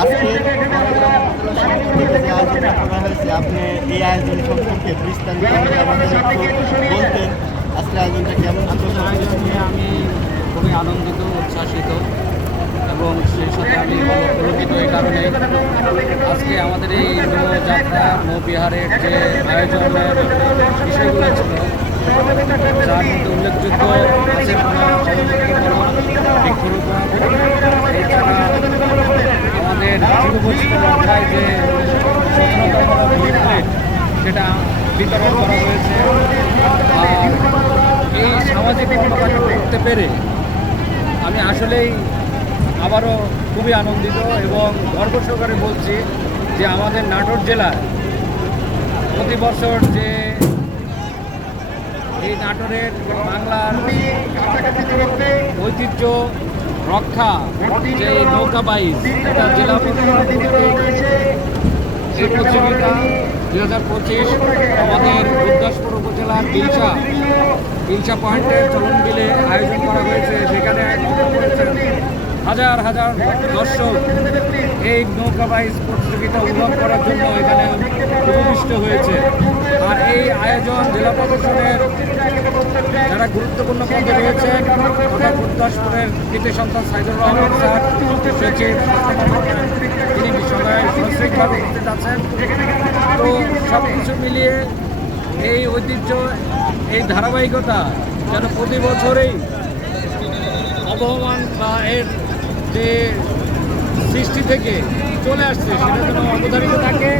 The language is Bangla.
আজকে করা হয়েছে আপনি এই আয়োজন সম্পর্কে বিস্তারিত বলতেন। আজকে আয়োজনটা কেমন আজকের আয়োজন নিয়ে আমি খুবই আনন্দিত, উচ্ছ্বাসিত এবং সেই সাথে আমি পুলকিত এই কারণে আজকে আমাদের এই নৌযাত্রা নৌবিহারের যে আয়োজনের বিষয়গুলো ছিল, যার উল্লেখযোগ্য আছে বৃক্ষরোপণ যে সেটা বিতরণ করা হয়েছে। আর এই সামাজিক কর্মকাণ্ড করতে পেরে আমি আসলেই আবারও খুবই আনন্দিত এবং গর্ব সহকারে বলছি যে আমাদের নাটোর জেলায় প্রতি বছর যে এই নাটোরের বাংলার ঐতিহ্য রক্ষা যে নৌকা বাইচ এটা জেলা এই প্রতিযোগিতা দুই হাজার পঁচিশ আমাদের গুরদাসপুর উপজেলার বিলসা বিলসা পয়েন্টের চলন বিলে আয়োজন করা হয়েছে সেখানে হাজার হাজার দর্শক এই নৌকা বাইচ প্রতিযোগিতা উদ্ভব করার জন্য এখানে উপবিষ্ট হয়েছে। আর এই আয়োজন জেলা প্রশাসনের গুরুত্বপূর্ণ পদে রয়েছেন তথা গুরদাসপুরের কৃতি সন্তান সাইদুর রহমান স্যার, সচিব তিনি আছেন তো সব কিছু মিলিয়ে এই ঐতিহ্য, এই ধারাবাহিকতা যেন প্রতি বছরেই অবহমান বা এর যে সৃষ্টি থেকে চলে আসছে, সেটা যেন অবধারিত থাকে।